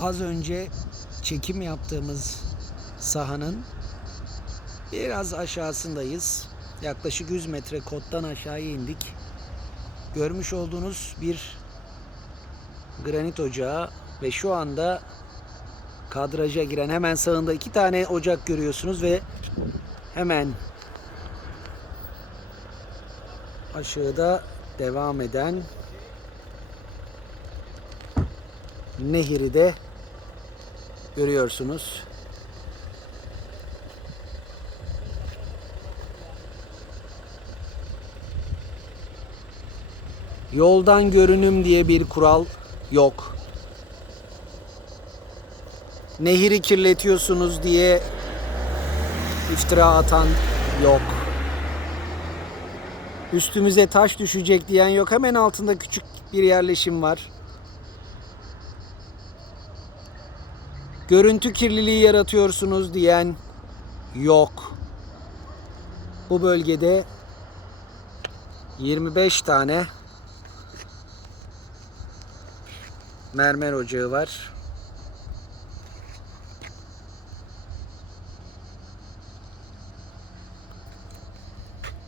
Az önce çekim yaptığımız sahanın biraz aşağısındayız. Yaklaşık 100 metre kottan aşağıya indik. Görmüş olduğunuz bir granit ocağı ve şu anda kadraja giren hemen sağında iki tane ocak görüyorsunuz ve hemen aşağıda devam eden nehri de görüyorsunuz. Yoldan görünüm diye bir kural yok. Nehri kirletiyorsunuz diye iftira atan yok. Üstümüze taş düşecek diyen yok. Hemen altında küçük bir yerleşim var. Görüntü kirliliği yaratıyorsunuz diyen yok. Bu bölgede 25 tane mermer ocağı var.